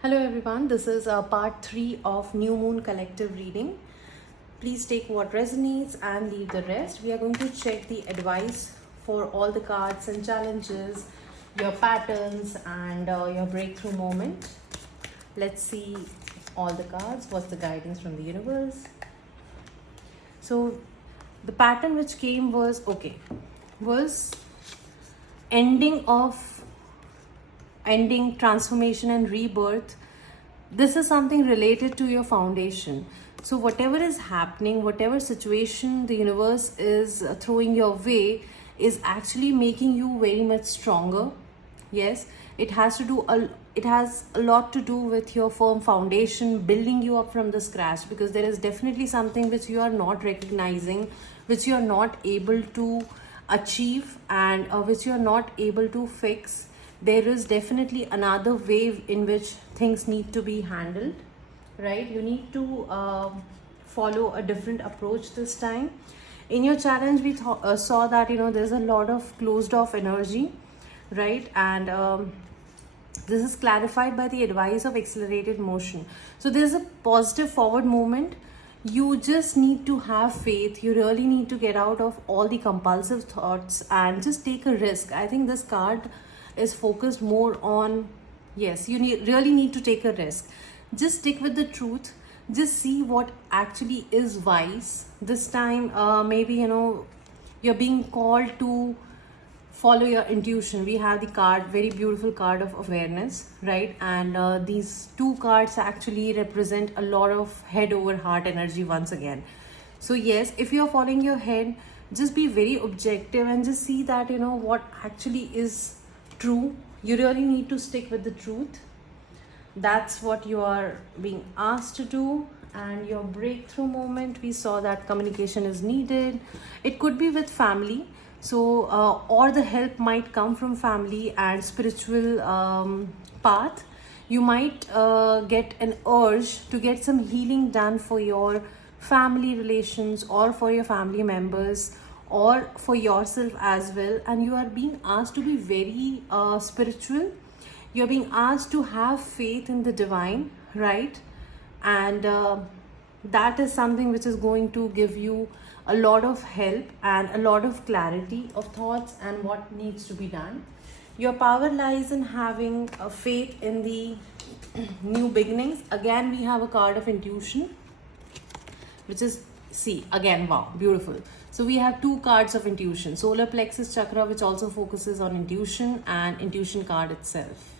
Hello everyone, this is part 3 of New Moon Collective Reading. Please take what resonates and leave the rest. We are going to check the advice for all the cards and challenges, your patterns and your breakthrough moment. Let's see all the cards. What's the guidance from the universe? So the pattern which came was ending, transformation and rebirth. This is something related to your foundation. So whatever is happening, whatever situation the universe is throwing your way is actually making you very much stronger. Yes, it has a lot to do with your firm foundation, building you up from the scratch, because there is definitely something which you are not recognizing, which you are not able to achieve, and which you are not able to fix. There is definitely another way in which things need to be handled, right? You need to follow a different approach this time. In your challenge, we saw that there's a lot of closed off energy, right? And this is clarified by the advice of accelerated motion. So there's a positive forward movement. You just need to have faith. You really need to get out of all the compulsive thoughts and just take a risk. I think this card is focused more on, yes, you really need to take a risk. Just stick with the truth. Just see what actually is wise. This time, maybe, you're being called to follow your intuition. We have the card, very beautiful card of awareness, right? And these two cards actually represent a lot of head over heart energy once again. So yes, if you're following your head, just be very objective and just see that, what actually is true. You really need to stick with the truth. That's what you are being asked to do. And your breakthrough moment, we saw that communication is needed. It could be with family, so or the help might come from family and spiritual path. You might get an urge to get some healing done for your family relations or for your family members or for yourself as well, and you are being asked to be very spiritual. You're being asked to have faith in the divine, right? And that is something which is going to give you a lot of help and a lot of clarity of thoughts and what needs to be done. Your power lies in having a faith in the new beginnings. Again, we have a card of intuition, which is, see, again, wow, beautiful. So we have two cards of intuition, solar plexus chakra, which also focuses on intuition, and intuition card itself.